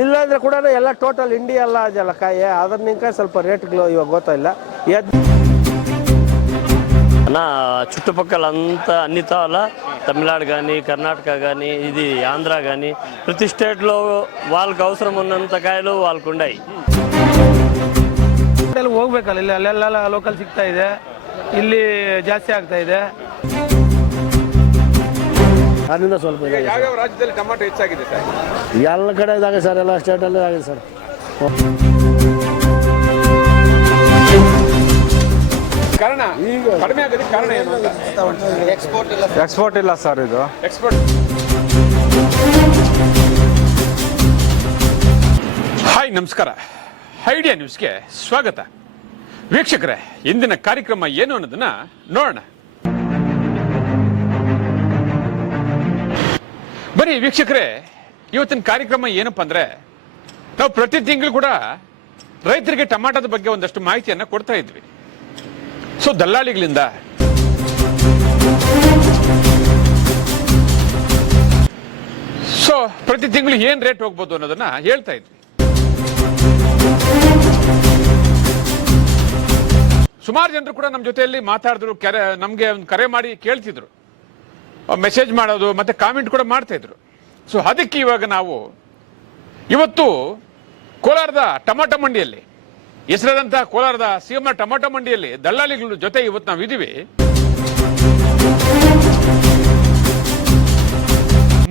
ಇಲ್ಲಾಂದ್ರೆ ಕೂಡ ಎಲ್ಲ ಟೋಟಲ್ ಇಂಡಿಯಾ ಎಲ್ಲ ಅದೆಲ್ಲ ಕಾಯಿ ಅದನ್ನ ಸ್ವಲ್ಪ ರೇಟ್ಗಳು ಇವಾಗ ಗೊತ್ತಿಲ್ಲ. అన్న చుట్టుపక్కల అంతా అన్ని తాల తమిళనాడు కానీ కర్ణాటక కానీ ఇది ఆంధ్ర కానీ ప్రతి స్టేట్లో వాళ్ళకి అవసరం ఉన్నంత కాయలు వాళ్ళకు ఉన్నాయి. ಹೋಗ್ಬೇಕಲ್ಲ, ಇಲ್ಲಿ ಅಲ್ಲೆಲ್ಲ ಲೋಕಲ್ ಸಿಗ್ತಾ ಇದೆ, ಇಲ್ಲಿ ಜಾಸ್ತಿ ಆಗ್ತಾ ಇದೆ. ಅದರಿಂದ ಸ್ವಲ್ಪ ಯಾವ ರಾಜ್ಯದಲ್ಲಿ ಟೊಮಾಟೊ ಹೆಚ್ಚಾಗಿದೆ ಸರ್? ಎಲ್ಲ ಕಡೆ ಇದಾಗಿದೆ ಸರ್, ಎಲ್ಲ ಸ್ಟೇಟಲ್ಲೇ ಆಗಿದೆ ಸರ್. ಕಾರಣ ಈಗ ಕಡಿಮೆ ಆಗೋದಕ್ಕೆ ಕಾರಣ ಏನು ಅಂತ? ಎಕ್ಸ್ಪೋರ್ಟ್ ಇಲ್ಲ ಸರ್. ಇದು ಎಕ್ಸ್ಪೋರ್ಟ್. ಹಾಯ್, ನಮಸ್ಕಾರ. ಐಡಿಯಾ ನ್ಯೂಸ್ಗೆ ಸ್ವಾಗತ. ವೀಕ್ಷಕರೇ, ಇಂದಿನ ಕಾರ್ಯಕ್ರಮ ಏನು ಅನ್ನೋದನ್ನ ನೋಡೋಣ. ಬನ್ನಿ ವೀಕ್ಷಕರೇ, ಇವತ್ತಿನ ಕಾರ್ಯಕ್ರಮ ಏನಪ್ಪ ಅಂದ್ರೆ, ನಾವು ಪ್ರತಿ ತಿಂಗಳು ಕೂಡ ರೈತರಿಗೆ ಟೊಮಾಟೋದ ಬಗ್ಗೆ ಒಂದಷ್ಟು ಮಾಹಿತಿಯನ್ನ ಕೊಡ್ತಾ ಇದ್ವಿ. ಸೊ ದಲ್ಲಾಳಿಗಳಿಂದ ಪ್ರತಿ ತಿಂಗಳು ಏನ್ ರೇಟ್ ಹೋಗ್ಬೋದು ಅನ್ನೋದನ್ನ ಹೇಳ್ತಾ ಇದ್ವಿ. ಸುಮಾರು ಜನರು ಕೂಡ ನಮ್ಮ ಜೊತೆಯಲ್ಲಿ ಮಾತಾಡಿದ್ರು, ನಮ್ಗೆ ಒಂದು ಕರೆ ಮಾಡಿ ಕೇಳ್ತಿದ್ರು, ಮೆಸೇಜ್ ಮಾಡೋದು ಮತ್ತೆ ಕಾಮೆಂಟ್ ಕೂಡ ಮಾಡ್ತಾ ಇದ್ರು. ಸೊ ಅದಕ್ಕೆ ಇವಾಗ ನಾವು ಇವತ್ತು ಕೋಲಾರದ ಟೊಮಾಟೊ ಮಂಡಿಯಲ್ಲಿ, ಹೆಸರಾದಂತಹ ಕೋಲಾರದ ಸಿಎಂಆರ್ ಟೊಮಾಟೊ ಮಂಡಿಯಲ್ಲಿ ದಲ್ಲಾಳಿಗಳ ಜೊತೆ ಇವತ್ತು ನಾವು ಇದೀವಿ.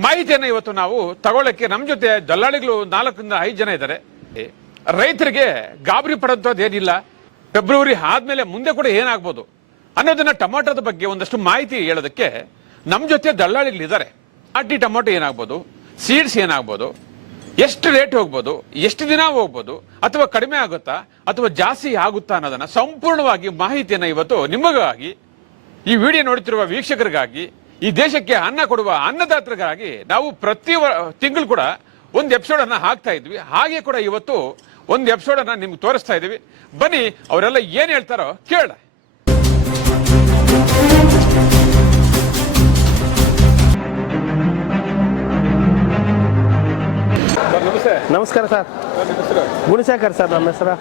ಮಾಹಿತಿಯನ್ನು ಇವತ್ತು ನಾವು ತಗೊಳ್ಳಕ್ಕೆ ನಮ್ಮ ಜೊತೆ ದಲ್ಲಾಳಿಗಳು 4 ರಿಂದ 5 ಜನ ಇದ್ದಾರೆ. ರೈತರಿಗೆ ಗಾಬರಿ ಪಡೋದು ಏನಿಲ್ಲ, ಫೆಬ್ರವರಿ ಆದ್ಮೇಲೆ ಮುಂದೆ ಕೂಡ ಏನಾಗ್ಬೋದು ಅನ್ನೋದನ್ನ ಟೊಮಾಟೋದ ಬಗ್ಗೆ ಒಂದಷ್ಟು ಮಾಹಿತಿ ಹೇಳೋದಕ್ಕೆ ನಮ್ಮ ಜೊತೆ ದಲ್ಲಾಳಿಗಳಿದ್ದಾರೆ. ನಾಟಿ ಟೊಮಾಟೊ ಏನಾಗ್ಬೋದು, ಸೀಡ್ಸ್ ಏನಾಗ್ಬೋದು, ಎಷ್ಟು ರೇಟ್ ಹೋಗ್ಬೋದು, ಎಷ್ಟು ದಿನ ಹೋಗ್ಬೋದು, ಅಥವಾ ಕಡಿಮೆ ಆಗುತ್ತಾ ಅಥವಾ ಜಾಸ್ತಿ ಆಗುತ್ತಾ ಅನ್ನೋದನ್ನ ಸಂಪೂರ್ಣವಾಗಿ ಮಾಹಿತಿಯನ್ನ ಇವತ್ತು ನಿಮಗಾಗಿ, ಈ ವಿಡಿಯೋ ನೋಡುತ್ತಿರುವ ವೀಕ್ಷಕರಿಗಾಗಿ, ಈ ದೇಶಕ್ಕೆ ಅನ್ನ ಕೊಡುವ ಅನ್ನದಾತರಿಗಾಗಿ ನಾವು ಪ್ರತಿ ತಿಂಗಳು ಕೂಡ ಒಂದು ಎಪಿಸೋಡ್ ಅನ್ನ ಹಾಕ್ತಾ ಇದ್ವಿ. ಹಾಗೆ ಕೂಡ ಇವತ್ತು ಒಂದು ಎಪಿಸೋಡ್ ಅನ್ನ ನಿಮ್ಗೆ ತೋರಿಸ್ತಾ ಇದೀವಿ. ಬನ್ನಿ ಅವರೆಲ್ಲ ಏನ್ ಹೇಳ್ತಾರೋ ಕೇಳ. ನಮಸ್ಕಾರ ಸರ್. ಗುಣಶೇಖರ್ ಸರ್ ನಮ್ಮ ಹೆಸರು.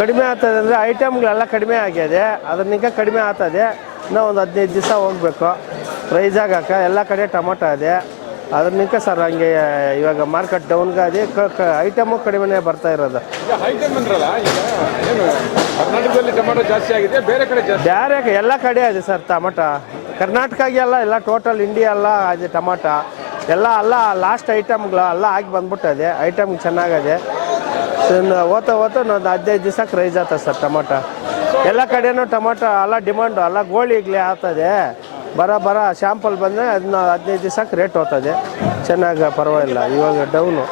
ಕಡಿಮೆ ಆಗ್ತದೆ ಅಂದ್ರೆ ಐಟಮ್ಗಳೆಲ್ಲ ಕಡಿಮೆ ಆಗಿದೆ, ಅದನ್ನ ಕಡಿಮೆ ಆಗ್ತದೆ. ಇನ್ನೂ ಒಂದು 15 ದಿವಸ ಹೋಗ್ಬೇಕು ಪ್ರೈಸ್ ಆಗಕ್ಕೆ. ಎಲ್ಲ ಕಡೆ ಟೊಮೊಟೊ ಇದೆ, ಅದನ್ನ ಸರ್ ಹಂಗೆ ಇವಾಗ ಮಾರ್ಕೆಟ್ ಡೌನ್ಗೆ ಅದೇ ಐಟಮು ಕಡಿಮೆನೇ ಬರ್ತಾ ಇರೋದು. ಬೇರೆ ಎಲ್ಲ ಕಡೆ ಇದೆ ಸರ್ ಟೊಮೊಟೊ. ಕರ್ನಾಟಕಗೆ ಎಲ್ಲ ಟೋಟಲ್ ಇಂಡಿಯಾ ಎಲ್ಲ ಇದೆ ಟೊಮೊಟೊ. ಎಲ್ಲ ಲಾಸ್ಟ್ ಐಟಮ್ಗಳು ಎಲ್ಲ ಆಗಿ ಬಂದ್ಬಿಟ್ಟದೆ. ಐಟಮ್ ಚೆನ್ನಾಗಿದೆ. ಓದ್ತಾ ಒಂದು 15 ದಿವಸಕ್ಕೆ ರೈಸ್ ಆಗ್ತದೆ ಸರ್ ಟೊಮೊಟೊ. ಎಲ್ಲ ಕಡೆನೂ ಟೊಮೊಟೊ ಎಲ್ಲ ಡಿಮಾಂಡು, ಎಲ್ಲ ಗೋಳಿಗ್ಲೇ ಆಗ್ತದೆ. ಬರ ಶಾಂಪಲ್ ಬಂದರೆ ಅದನ್ನ 15 ದಿವಸಕ್ಕೆ ರೇಟ್ ಹೋಗ್ತದೆ. ಚೆನ್ನಾಗಿ ಪರವಾಗಿಲ್ಲ. ಇವಾಗ ಡೌನು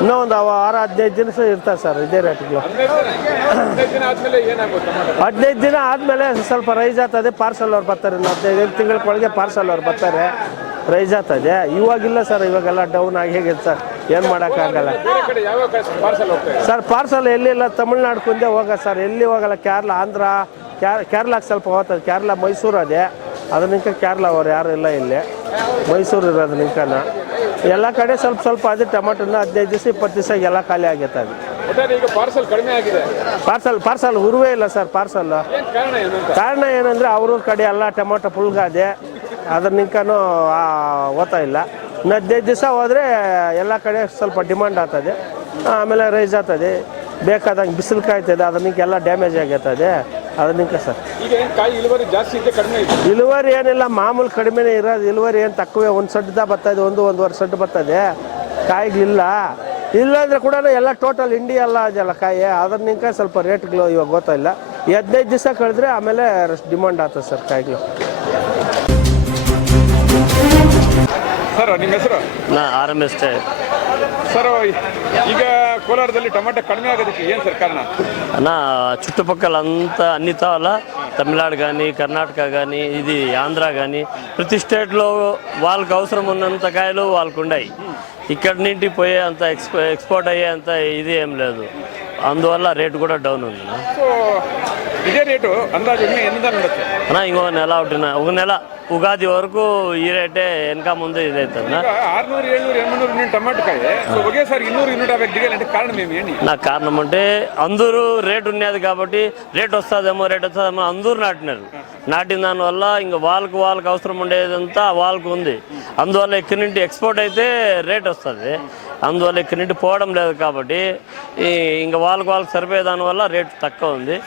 ಇನ್ನೂ ಒಂದು 6-15 ದಿವಸ ಇರ್ತದೆ ಸರ್ ಇದೇ ರೇಟ್ಗಳು. 15 ದಿನ ಆದಮೇಲೆ ಸ್ವಲ್ಪ ರೈಸ್ ಆಗ್ತದೆ. ಪಾರ್ಸಲ್ ಅವ್ರು ಬರ್ತಾರೆ, 15 ತಿಂಗಳೊಳಗೆ ಪಾರ್ಸಲ್ ಅವ್ರು ಬರ್ತಾರೆ, ರೈಸ್ ಆಗ್ತದೆ. ಇವಾಗಿಲ್ಲ ಸರ್, ಇವಾಗೆಲ್ಲ ಡೌನ್ ಆಗಿ ಹೇಗೆ ಸರ್, ಏನು ಮಾಡೋಕ್ಕಾಗಲ್ಲ ಸರ್. ಪಾರ್ಸಲ್ ಎಲ್ಲಿಲ್ಲ, ತಮಿಳ್ನಾಡು ಕುಂದೆ ಹೋಗ ಸರ್, ಎಲ್ಲಿ ಹೋಗಲ್ಲ. ಕೇರಳ, ಆಂಧ್ರ, ಕೇರಳಕ್ಕೆ ಸ್ವಲ್ಪ ಹೋಗ್ತದೆ. ಕೇರಳ, ಮೈಸೂರು ಅದೇ, ಅದನ್ನ ಕೇರಳ ಅವ್ರು ಯಾರು ಇಲ್ಲ ಇಲ್ಲಿ, ಮೈಸೂರು ಇರೋದು ನಿಂಕನ. ಎಲ್ಲ ಕಡೆ ಸ್ವಲ್ಪ ಅದೇ ಟೊಮೊಟೊನ 15 ದಿವಸ 20 ದಿವಸ ಎಲ್ಲ ಖಾಲಿ ಆಗೈತೆ. ಅದು ಪಾರ್ಸಲ್ ಉರುವೇ ಇಲ್ಲ ಸರ್. ಪಾರ್ಸಲ್ ಕಾರಣ ಏನಂದ್ರೆ ಅವ್ರ ಕಡೆ ಎಲ್ಲ ಟೊಮೊಟೊ ಫುಲ್ಗಾದೆ, ಅದನ್ನ ಓದ್ತಾ ಇಲ್ಲ. ಇನ್ನು 15 ದಿವಸ ಹೋದರೆ ಎಲ್ಲ ಕಡೆ ಸ್ವಲ್ಪ ಡಿಮಾಂಡ್ ಆಗ್ತದೆ, ಆಮೇಲೆ ರೈಸ್ ಆಗ್ತದೆ. ಬೇಕಾದಂಗೆ ಬಿಸಿಲು ಕಾಯ್ತದೆ, ಅದನ್ನೆಲ್ಲ ಡ್ಯಾಮೇಜ್ ಆಗೈತದೆ. ಅದನ್ನ ಸರ್ ಇಳುವರಿ ಏನಿಲ್ಲ, ಮಾಮೂಲು ಕಡಿಮೆನೇ ಇರೋದು. ಇಳುವರಿ ಏನು ತಕ್ಕವೇ, ಒಂದು ಸಡ್ದ ಬರ್ತದೆ, 1-1.5 ಸಡ್ಡು ಬರ್ತದೆ. ಕಾಯಿಗಳಿಲ್ಲ. ಇಲ್ಲಾಂದ್ರೆ ಕೂಡ ಎಲ್ಲ ಟೋಟಲ್ ಇಂಡಿಯಾ ಎಲ್ಲ ಅದೆಲ್ಲ ಕಾಯಿ, ಅದನ್ನ ಸ್ವಲ್ಪ ರೇಟ್ಗಳು ಇವಾಗ ಗೊತ್ತಿಲ್ಲ. 15 ದಿವಸ ಕಳೆದ್ರೆ ಆಮೇಲೆ ಡಿಮಾಂಡ್ ಆಗ್ತದೆ ಸರ್ ಕಾಯಿಗಳು. ಸರ್ ನಿಮ್ಮ ಹೆಸರು? RMS ಸರ್, ಈಗ ಕೋಲಾರದಲ್ಲಿ ಟೊಮಾಟೊ కడిమే ఆగేదಕ್ಕೆ ಏನು ಸರ್ ಕಾರಣ? అన్న చుట్టుపక్కల అంతా అన్ని తాల తమిళనాడు కానీ కర్ణాటక కానీ ఇది ఆంధ్ర కానీ ప్రతి స్టేట్లో వాళ్ళకి అవసరం ఉన్నంత కాయలు వాళ్ళకు ఉన్నాయి. ఇక్కడ నుండి పోయే అంత ఎక్స్పోర్ట్ అయ్యే అంత ఇది ఏం లేదు. అందువల్ల రేటు కూడా డౌన్ ఉంది. సో ఇదే రేటు అందాజు ఎన్ని ఉండొచ్చు అన్నా ఇంకో నెల ఒక నెల ఉగాది వరకు ఈ రేటే వెనక ముందు ఇదవుతుంది 600, 700, 800 టమాటకాయ ఒకేసారి 200, 250 దిగాలంటే కారణం ఏమి? నాకు కారణం అంటే అందరూ రేటు ఉన్నది కాబట్టి రేట్ వస్తుందేమో అందరూ నాటిన దానివల్ల ఇంకా వాళ్ళకు అవసరం ఉండేదంతా వాళ్ళకు ఉంది. అందువల్ల ఇక్కడి నుండి ఎక్స్పోర్ట్ అయితే రేట్ వస్తుంది. అందువల్ల ఇక్కడి నుండి పోవడం లేదు కాబట్టి ఇంకా వాళ్ళకు సరిపోయే దానివల్ల రేటు తక్కువ ఉంది.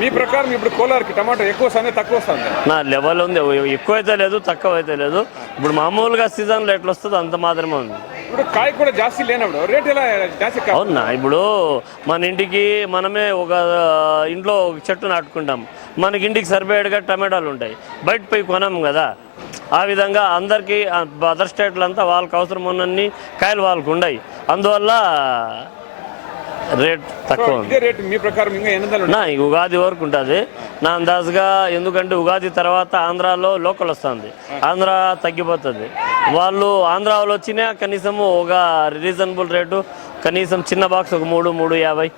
మీ ప్రకారం ఇప్పుడు కోలార్కి టమాటో ఎక్కువ వస్తుంది తక్కువ వస్తుంది? నా లెవెల్ ఉంది, ఎక్కువ అయితే లేదు తక్కువ అయితే లేదు. ఇప్పుడు మామూలుగా సీజన్లో ఎట్లా వస్తుందో అంత మాత్రమే ఉంది. ఇప్పుడు కాయ కూడా జాస్తి లేనప్పుడు రేట్ ఎలా జాస్తి? అవునా, ఇప్పుడు మన ఇంటికి మనమే ఒక ఇంట్లో ఒక చెట్టు నాటుకుంటాం, మనకి ఇంటికి సరిపోయేట్టుగా టమాటాలు ఉంటాయి, బయట పోయి కొనాము కదా. ఆ విధంగా అందరికీ అదర్ స్టేట్లంతా వాళ్ళకి అవసరం ఉన్నన్ని కాయలు వాళ్ళకు ఉన్నాయి. అందువల్ల రేట్ తక్కువ ఉంది. మీ ప్రకారం నా ఉగాది వరకు ఉంటుంది నా అందాజుగా. ఎందుకంటే ఉగాది తర్వాత ఆంధ్రాలో లోకల్ వస్తుంది, ఆంధ్ర తగ్గిపోతుంది. వాళ్ళు ఆంధ్ర వాళ్ళు వచ్చినా కనీసము ఒక రీజనబుల్ రేటు, కనీసం చిన్న బాక్స్ ఒక 350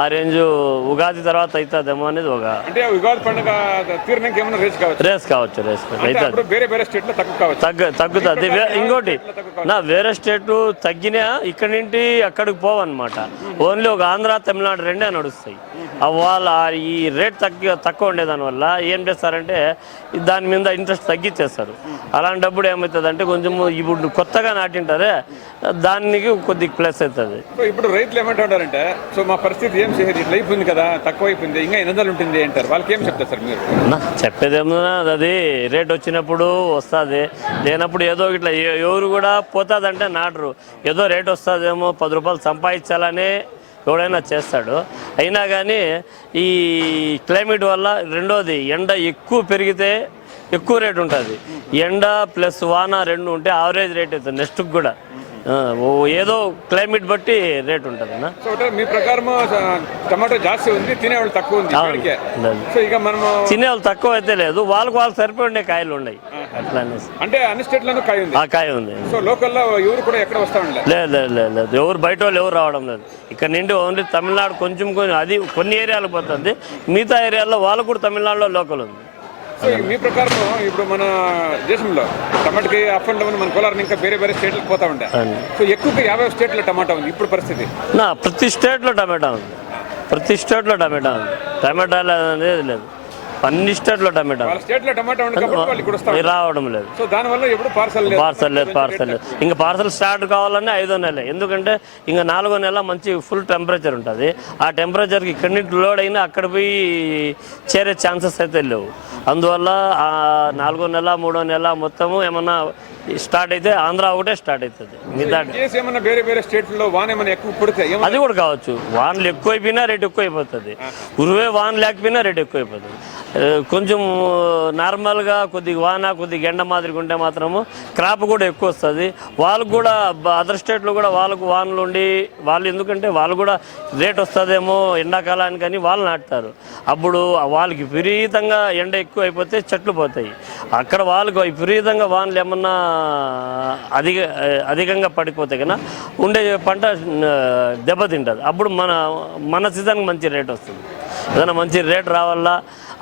ఆ రేంజ్ ఉగాది తర్వాత అవుతుందేమో అనేది ఒక రేస్ కావచ్చు తగ్గుతుంది. ఇంకోటి నా వేరే స్టేట్ తగ్గినా ఇక్కడి నుండి అక్కడికి పోవన్నమాట. ఓన్లీ ఒక ఆంధ్ర, తమిళనాడు రెండే నడుస్తాయి. వాళ్ళ ఈ రేట్ తక్కువ ఉండేదానివల్ల ఏం చేస్తారంటే దాని మీద ఇంట్రెస్ట్ తగ్గించేస్తారు. అలాంటప్పుడు ఏమవుతుందంటే కొంచెం ఇప్పుడు కొత్తగా నాటింటారే దానికి కొద్దిగా ప్లస్ అవుతుంది. ఇప్పుడు రైతులు ఏమంటారంటే మా పరిస్థితి ఏం చేసేది, ఇట్లా అయిపోయింది కదా, తక్కువ అయిపోయింది, ఇంకా ఎన్ని ఉంటుంది అంటారు. వాళ్ళకి ఏం చెప్తారు సార్ మీరు? చెప్పేదేమో అది రేట్ వచ్చినప్పుడు వస్తుంది, లేనప్పుడు ఏదో ఇట్లా ఎవరు కూడా పోతుందంటే నాటరు. ఏదో రేట్ వస్తుందేమో 10 రూపాయలు సంపాదించాలని ఎవడైనా చేస్తాడు. అయినా కానీ ఈ క్లైమేట్ వల్ల రెండోది ఎండ ఎక్కువ పెరిగితే ఎక్కువ రేట్ ఉంటుంది. ఎండ ప్లస్ వాన రెండు ఉంటే యావరేజ్ రేట్ అవుతుంది నెక్స్ట్కి కూడా. ఏదో క్లైమేట్ బట్టి రేట్ ఉంటుంది అన్న. మీ ప్రకారం టమాటో జాస్తి ఉంది, తినేవాళ్ళు తక్కువ ఉంది. తినేవాళ్ళు తక్కువ అయితే లేదు, వాళ్ళకు సరిపోయి ఉండే కాయలు ఉన్నాయి. అట్లా అంటే అన్ని స్టేట్లను కాయ ఉంది. కాయ ఉంది. సో లోకల్లో ఎవరు కూడా ఎక్కడ వస్తా ఉండలేదు. లేదు ఎవరు బయట వాళ్ళు ఎవరు రావడం లేదు. ఇక్కడ నుండి ఓన్లీ తమిళనాడు కొంచెం అది కొన్ని ఏరియాలకు పోతుంది, మిగతా ఏరియాల్లో వాళ్ళు కూడా తమిళనాడులో లోకల్ ఉంది. సో మీ ప్రకారం ఇప్పుడు మన దేశంలో టమాటాకి అప్ అండ్ డౌన్ మన కోలార్ ఇంకా వేరే స్టేట్లకు పోతా ఉంటాయి. సో ఎక్కువగా 50 స్టేట్లో టమాటా ఉంది ఇప్పుడు పరిస్థితి. ప్రతి స్టేట్లో టమాటా ఉంది, టమాటాలు అనేది లేదు. అన్ని స్టేట్లో టమాటా రావడం లేదు. పార్సల్ లేదు. ఇంకా పార్సల్ స్టార్ట్ కావాలన్నా 5వ నెల. ఎందుకంటే ఇంకా 4వ నెల మంచి ఫుల్ టెంపరేచర్ ఉంటుంది. ఆ టెంపరేచర్కి ఇక్కడి నుంచి లోడ్ అయినా అక్కడ పోయి చేరే ఛాన్సెస్ అయితే లేవు. అందువల్ల ఆ 4వ నెల 3వ నెల మొత్తము ఏమన్నా స్టార్ట్ అయితే ఆంధ్ర ఒకటే స్టార్ట్ అవుతుంది. అది కూడా కావచ్చు. వానలు ఎక్కువైపోయినా రేటు ఎక్కువ అయిపోతుంది, ఉరువే వాన లేకపోయినా రేటు ఎక్కువ అయిపోతుంది. కొంచెం నార్మల్గా కొద్దిగా వాన కొద్దిగా ఎండ మాదిరిగా ఉంటే మాత్రము క్రాప్ కూడా ఎక్కువ వస్తుంది. వాళ్ళకు కూడా అదర్ స్టేట్లో కూడా వాళ్ళకు వానలు ఉండి వాళ్ళు ఎందుకంటే వాళ్ళు కూడా రేట్ వస్తుందేమో ఎండాకాలానికి అని వాళ్ళు నాటుతారు. అప్పుడు వాళ్ళకి విపరీతంగా ఎండ ఎక్కువ అయిపోతే చెట్లు పోతాయి. అక్కడ వాళ్ళకు విపరీతంగా వానలు ఏమన్నా అధికంగా పడిపోతే కన్నా ఉండే పంట దెబ్బతింటుంది. అప్పుడు మన సీజన్కి మంచి రేట్ వస్తుంది. ఏదైనా మంచి రేట్ రావాలా,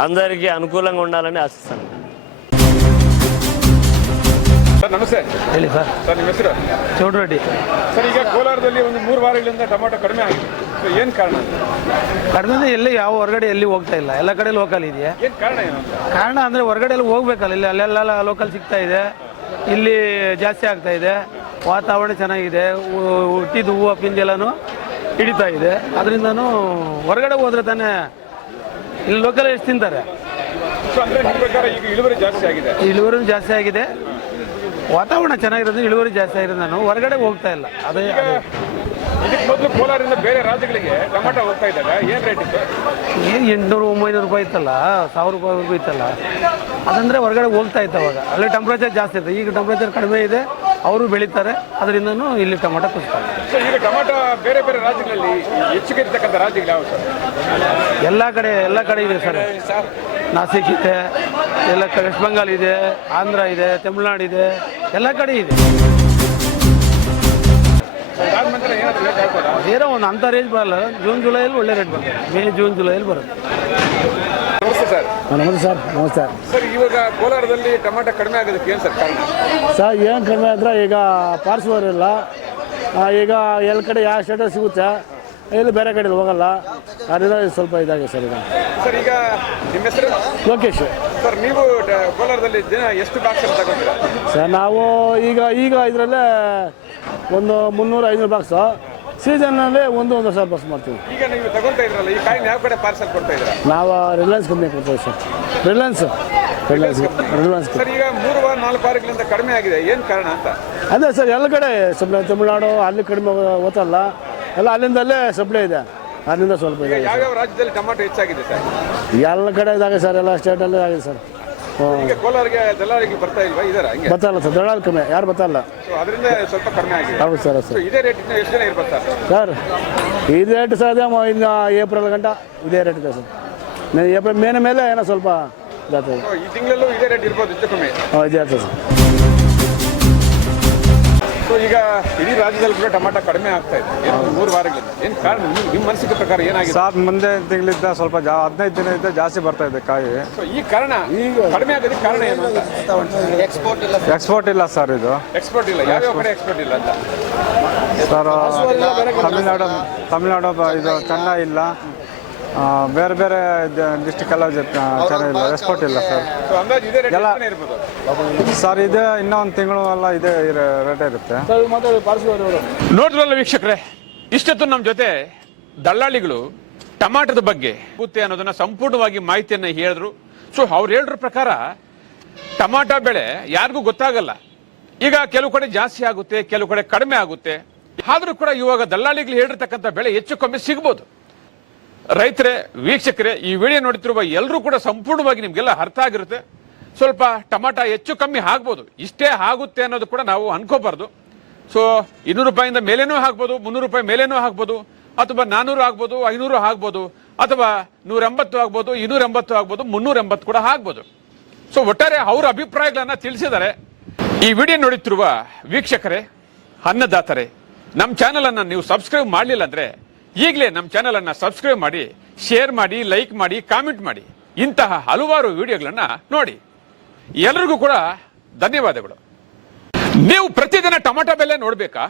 అందరికీ అనుకూలంగా ఉండాలని ఆశిస్తాను. ಸರ್ ನಮಸ್ತೆ. ಹೇಳಿ ಸರ್. ಸರ್ ನಿಮ್ಮ ಹೆಸರು? ಚೌಡ್ರೆಡ್ಡಿ. ಸರ್ ಈಗ ಕೋಲಾರದಲ್ಲಿ ಒಂದು 3 ವಾರಗಳಿಂದ ಟೊಮಾಟೊ ಕಡಿಮೆ ಆಗಿದೆ, ಏನು ಕಾರಣ? ಕಡಿಮೆ ಅಂದರೆ ಎಲ್ಲಿ ಯಾವ ಹೊರಗಡೆ ಎಲ್ಲಿ ಹೋಗ್ತಾ ಇಲ್ಲ, ಎಲ್ಲ ಕಡೆ ಲೋಕಲ್ ಇದೆಯಾ? ಏನು ಕಾರಣ ಏನು? ಕಾರಣ ಅಂದರೆ ಹೊರಗಡೆ ಎಲ್ಲ ಹೋಗ್ಬೇಕಲ್ಲ, ಇಲ್ಲಿ ಅಲ್ಲೆಲ್ಲ ಲೋಕಲ್ ಸಿಗ್ತಾ ಇದೆ, ಇಲ್ಲಿ ಜಾಸ್ತಿ ಆಗ್ತಾ ಇದೆ, ವಾತಾವರಣ ಚೆನ್ನಾಗಿದೆ, ಹುಟ್ಟಿದ ಹೂವು ಪಿಂಜೆಲ್ಲನೂ ಹಿಡಿತಾ ಇದೆ. ಅದರಿಂದನೂ ಹೊರಗಡೆ ಹೋದ್ರೆ ತಾನೇ ಇಲ್ಲಿ ಲೋಕಲ್ ಎಷ್ಟು ತಿಂತಾರೆ. ಸೊ ಅಂದರೆ ನಿಮ್ಮ ಪ್ರಕಾರ ಈಗ ಇಳುವರಿ ಜಾಸ್ತಿ ಆಗಿದೆ? ಇಳುವರಿ ಜಾಸ್ತಿ ಆಗಿದೆ, ವಾತಾವರಣ ಚೆನ್ನಾಗಿರೋದು, ಇಳುವರಿ ಜಾಸ್ತಿ ಆಗಿರೋದು. ನಾನು ಹೊರಗಡೆ ಹೋಗ್ತಾ ಇಲ್ಲ. ಅದೇ ಇದಕ್ಕೆ ಮೊದಲು ಕೋಲಾರದಿಂದ ಬೇರೆ ರಾಜ್ಯಗಳಿಗೆ ಟೊಮಾಟೊ ಹೋಗ್ತಾ ಇದ್ದಾಗ ಏನು ರೇಟ್ ಇತ್ತು? ಏನು 800-900 ರೂಪಾಯಿ ಇತ್ತಲ್ಲ, 1000 ರೂಪಾಯಿವರೆಗೂ ಇತ್ತಲ್ಲ. ಅದಂದರೆ ಹೊರಗಡೆ ಹೋಗ್ತಾ ಇತ್ತು ಅವಾಗ. ಅಲ್ಲಿ ಟೆಂಪ್ರೇಚರ್ ಜಾಸ್ತಿ ಇತ್ತು, ಈಗ ಟೆಂಪ್ರೇಚರ್ ಕಡಿಮೆ ಇದೆ, ಅವರು ಬೆಳೀತಾರೆ, ಅದರಿಂದನೂ ಇಲ್ಲಿ ಟೊಮಾಟೊ ಕುಸ್ತಾರೆ. ಸೊ ಈಗ ಟೊಮಾಟೊ ಬೇರೆ ಬೇರೆ ರಾಜ್ಯಗಳಲ್ಲಿ ಹೆಚ್ಚಿಗೆ ಇರ್ತಕ್ಕಂಥ ರಾಜ್ಯಗಳು ಯಾವ ಸರ್? ಎಲ್ಲ ಕಡೆ ಇದೆ ಸರ್. ನಾಸಿಕ್ ಇದೆ, ಎಲ್ಲ ವೆಸ್ಟ್ ಬೆಂಗಾಲ್ ಇದೆ, ಆಂಧ್ರ ಇದೆ, ತಮಿಳ್ನಾಡು ಇದೆ, ಎಲ್ಲ ಕಡೆ ಇದೆ. ಅದಾದ ನಂತರ ಏನಾದ್ರು ರೇಟ್ ಹೇಳ್ಬೋದಾ? ಏನೋ ಒಂದು ಅಂಥ ರೇಂಜ್ ಬರಲ್ಲ. ಜೂನ್ ಜುಲೈಯಲ್ಲಿ ಒಳ್ಳೆ ರೇಟ್ ಬರ್ತದೆ. ಮೇ ಜೂನ್ ಜುಲೈಯಲ್ಲಿ ಬರುತ್ತೆ. ನಮಸ್ತೆ ಸರ್. ನಮಸ್ತೆ ಸರ್. ನಮಸ್ತೆ ಸರ್, ಇವಾಗ ಕೋಲಾರದಲ್ಲಿ ಟೊಮಾಟೊ ಕಡಿಮೆ ಆಗೋದಕ್ಕೆ ಏನು ಸರ್ ಕಾರಣ? ಸರ್ ಏನು ಕಡಿಮೆ ಅಂದರೆ ಈಗ ಪಾರ್ಸಲ್ ಇಲ್ಲ. ಈಗ ಎಲ್ಲ ಕಡೆ ಯಾವ ಸ್ಟೇಟಸ್ ಸಿಗುತ್ತೆ, ಎಲ್ಲಿ ಬೇರೆ ಕಡೆ ಹೋಗಲ್ಲ. ಅದರಿಂದ ಸ್ವಲ್ಪ ಇದಾಗಿದೆ ಸರ್. ಈಗ ಸರ್, ಈಗ ನಿಮ್ಮ ಹೆಸರು? ಲೋಕೇಶ್ ಸರ್, ನೀವು ಕೋಲಾರದಲ್ಲಿ ದಿನ ಎಷ್ಟು ಬಾಕ್ಸ್ ಅಂತ ತಗೊಂತೀರಾ? ಸರ್ ನಾವು ಈಗ ಇದರಲ್ಲೇ ಒಂದು 300-500 ಬಾಕ್ಸು. ಸೀಸನ್ನಲ್ಲಿ ಒಂದು ಸಾವಿರ ಬಾಕ್ಸ್ ಮಾಡ್ತೀವಿ. ಈಗ ನೀವು ತಗೊಂತಾ ಇದ್ರಲ್ಲ, ಈ ಕಾಯಿನ ಯಾವ ಕಡೆ ಪಾರ್ಸಲ್ ಕೊಡ್ತಾ ಇದ್ದೀರಾ? ನಾವು ರಿಲಯನ್ಸ್ ಕಂಪ್ನಿ ಕೊಡ್ತೀವಿ ಸರ್. ರಿಲಯನ್ಸ್. ಸರ್, ಈಗ 3-4 ವಾರಗಳಿಂದ ಕಡಿಮೆ ಆಗಿದೆ, ಏನು ಕಾರಣ ಅಂತ? ಅದೇ ಸರ್, ಎಲ್ಲ ಕಡೆ ಸಪ್ಲೈ. ತಮಿಳ್ನಾಡು ಅಲ್ಲಿ ಕಡಿಮೆ ಓದಲ್ಲ, ಎಲ್ಲ ಅಲ್ಲಿಂದಲ್ಲೇ ಸಪ್ಲೈ ಇದೆ. ಅಲ್ಲಿಂದ ಸ್ವಲ್ಪ ಇದೆ. ಯಾವ್ಯಾವ ರಾಜ್ಯದಲ್ಲಿ ಟೊಮಾಟೊ ಹೆಚ್ಚಾಗಿದೆ ಸರ್? ಎಲ್ಲ ಕಡೆ ಇದಾಗಿದೆ ಸರ್, ಎಲ್ಲ ಸ್ಟೇಟಲ್ಲೇ ಆಗಿದೆ ಸರ್. ಈಗ ಕೋಲಾರಿಗೆ ದಲ್ಲಾಳಿಗೆ ಬರ್ತಾ ಇಲ್ವಾ? ಇದರ ಹಂಗೆ ಬತ್ತಲ್ಲ ಸರ್, ದಳ್ಳಾಳಿ ಕಮ್ಮಿ, ಯಾರು ಬತ್ತಲ್ಲ. ಅದರಿಂದ ಸ್ವಲ್ಪ ಕಡಿಮೆ ಆಗಿದೆ. ಹೌದು ಸರ್. So, ಇದೇ ರೇಟ್ ಇನ್ನು ಎಷ್ಟು ಜನ ಇರ್ಬೋದು ಸರ್? ಈ ರೇಟ್ ಸರ್ ಅದೇ ಇನ್ನು ಏಪ್ರಿಲ್ ಗಂಟ ಇದೇ ರೇಟ್ ಇದೆ ಸರ್. ಏಪ್ರಿಲ್ ಮೇನ ಮೇಲೆ ಏನೋ ಸ್ವಲ್ಪ ಇದಾಗ್ತದೆ. ಈ ತಿಂಗಳಲ್ಲೂ ಇದೇ ರೇಟ್ ಇರ್ಬೋದು, ಹೆಚ್ಚು ಕಮ್ಮಿ. ಇದೇ ಆಗ್ತದೆ ಸರ್. ಸೊ ಈಗ ಇಡೀ ರಾಜ್ಯದಲ್ಲಿ ಕೂಡ ಟೊಮಾಟೊ ಕಡಿಮೆ ಆಗ್ತಾ ಇದೆ 3 ವಾರಗಳಿಂದ. ಏನು ಕಾರಣ? ನಿಮ್ಮ ಮನಸ್ಸಿಗೆ ಪ್ರಕಾರ ಏನಾಗಿದೆ? ಸಾರ್ ಮುಂದೆ ತಿಂಗಳಿಂದ ಸ್ವಲ್ಪ 15 ದಿನದಿಂದ ಜಾಸ್ತಿ ಬರ್ತಾ ಇದೆ ಕಾಯಿ. ಸೊ ಈ ಕಾರಣ ಕಡಿಮೆ ಆಗೋದಕ್ಕೆ ಕಾರಣ ಏನು ಅಂತ? ಎಕ್ಸ್ಪೋರ್ಟ್ ಇಲ್ಲ ಸರ್. ಇದು ಎಕ್ಸ್ಪೋರ್ಟ್ ಇಲ್ಲ. ಯಾವ್ಯಾವ ಕಡೆ ಎಕ್ಸ್ಪೋರ್ಟ್ ಇಲ್ಲ ಅಂತ? ಸರ್ ತಮಿಳ್ನಾಡು ಇದು ಚೆನ್ನೈ ಇಲ್ಲ, ಬೇರೆ ಬೇರೆ ಡಿಸ್ಟಿಕ್ ಎಲ್ಲ ಚೆನ್ನಾಗಿಲ್ಲ, ಎಕ್ಸ್ಪೋರ್ಟ್ ಇಲ್ಲ ಸರ್. ಸೊ ಅಂದಾಜು ಇದೇ ರೇಟ್ ಎಲ್ಲ ಇರ್ಬೋದು ಸರ್. ಇದೆ ಇನ್ನೂ ಒಂದು ತಿಂಗಳು ಎಲ್ಲ ಇದೇ ರೇಟ್ ಇರುತ್ತೆ. ನೋಡಿದ್ರಲ್ಲ ವೀಕ್ಷಕರೇ, ಇಷ್ಟೊತ್ತು ನಮ್ಮ ಜೊತೆ ದಳ್ಳಾಳಿಗಳು ಟಮಾಟದ ಬಗ್ಗೆ ಗೊತ್ತೇ ಅನ್ನೋದನ್ನ ಸಂಪೂರ್ಣವಾಗಿ ಮಾಹಿತಿಯನ್ನ ಹೇಳಿದ್ರು. ಸೊ ಅವ್ರು ಹೇಳಿದ್ರ ಪ್ರಕಾರ ಟಮಾಟಾ ಬೆಳೆ ಯಾರಿಗೂ ಗೊತ್ತಾಗಲ್ಲ. ಈಗ ಕೆಲವು ಕಡೆ ಜಾಸ್ತಿ ಆಗುತ್ತೆ, ಕೆಲವು ಕಡೆ ಕಡಿಮೆ ಆಗುತ್ತೆ. ಆದ್ರೂ ಕೂಡ ಇವಾಗ ದಳ್ಳಾಳಿಗಳು ಹೇಳಿರ್ತಕ್ಕಂಥ ಬೆಳೆ ಹೆಚ್ಚು ಕಮ್ಮಿ ಸಿಗ್ಬೋದು. ರೈತರೇ, ವೀಕ್ಷಕರೇ, ಈ ವಿಡಿಯೋ ನೋಡುತ್ತಿರುವ ಎಲ್ಲರೂ ಕೂಡ ಸಂಪೂರ್ಣವಾಗಿ ನಿಮ್ಗೆಲ್ಲ ಅರ್ಥ ಆಗಿರುತ್ತೆ. ಸ್ವಲ್ಪ ಟಮಾಟಾ ಹೆಚ್ಚು ಕಮ್ಮಿ ಆಗ್ಬೋದು, ಇಷ್ಟೇ ಆಗುತ್ತೆ ಅನ್ನೋದು ಕೂಡ ನಾವು ಅನ್ಕೋಬಾರ್ದು. ಸೊ 200 ರೂಪಾಯಿಂದ ಮೇಲೇನೂ ಆಗ್ಬೋದು, 300 ರೂಪಾಯಿ ಮೇಲೇನೂ ಆಗ್ಬೋದು, ಅಥವಾ 400 ಆಗ್ಬೋದು, 500 ಆಗ್ಬೋದು, ಅಥವಾ 180 ಆಗ್ಬೋದು, 280 ಆಗ್ಬೋದು, 380 ಕೂಡ ಆಗ್ಬೋದು. ಸೊ ಒಟ್ಟಾರೆ ಅವರ ಅಭಿಪ್ರಾಯಗಳನ್ನ ತಿಳಿಸಿದ್ದಾರೆ. ಈ ವಿಡಿಯೋ ನೋಡುತ್ತಿರುವ ವೀಕ್ಷಕರೇ, ಅನ್ನದಾತರೇ, ನಮ್ಮ ಚಾನೆಲ್ ಅನ್ನ ನೀವು ಸಬ್ಸ್ಕ್ರೈಬ್ ಮಾಡಲಿಲ್ಲ ಅಂದ್ರೆ ಈಗಲೇ ನಮ್ಮ ಚಾನೆಲ್ ಅನ್ನ ಸಬ್ಸ್ಕ್ರೈಬ್ ಮಾಡಿ, ಶೇರ್ ಮಾಡಿ, ಲೈಕ್ ಮಾಡಿ, ಕಾಮೆಂಟ್ ಮಾಡಿ. ಇಂತಹ ಹಲವಾರು ವಿಡಿಯೋಗಳನ್ನ ನೋಡಿ. ಎಲ್ಲರಿಗೂ ಕೂಡ ಧನ್ಯವಾದಗಳು. ನೀವು ಪ್ರತಿದಿನ ಟೊಮಾಟೊ ಬೆಲೆ ನೋಡ್ಬೇಕಾ?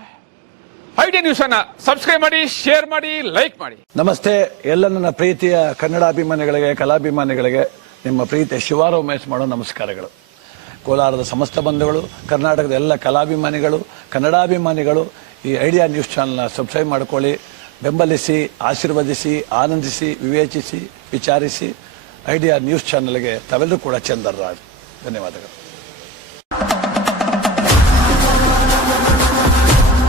ಐಡಿಯಾ ನ್ಯೂಸ್ ಅನ್ನ ಸಬ್ಸ್ಕ್ರೈಬ್ ಮಾಡಿ, ಶೇರ್ ಮಾಡಿ, ಲೈಕ್ ಮಾಡಿ. ನಮಸ್ತೆ ಎಲ್ಲ ನನ್ನ ಪ್ರೀತಿಯ ಕನ್ನಡಾಭಿಮಾನಿಗಳಿಗೆ, ಕಲಾಭಿಮಾನಿಗಳಿಗೆ ನಿಮ್ಮ ಪ್ರೀತಿಯ ಶಿವಾರ ಉಮೇಶ್ ಮಾಡೋ ನಮಸ್ಕಾರಗಳು. ಕೋಲಾರದ ಸಮಸ್ತ ಬಂಧುಗಳು, ಕರ್ನಾಟಕದ ಎಲ್ಲ ಕಲಾಭಿಮಾನಿಗಳು, ಕನ್ನಡಾಭಿಮಾನಿಗಳು ಈ ಐಡಿಯಾ ನ್ಯೂಸ್ ಚಾನಲ್ನ ಸಬ್ಸ್ಕ್ರೈಬ್ ಮಾಡ್ಕೊಳ್ಳಿ, ಬೆಂಬಲಿಸಿ, ಆಶೀರ್ವದಿಸಿ, ಆನಂದಿಸಿ, ವಿವೇಚಿಸಿ, ವಿಚಾರಿಸಿ. ಐಡಿಯಾ ನ್ಯೂಸ್ ಚಾನಲ್ಗೆ ತಾವೆಲ್ಲರೂ ಕೂಡ ಚಂದರ್ರಾಜ್. ಧನ್ಯವಾದಗಳು.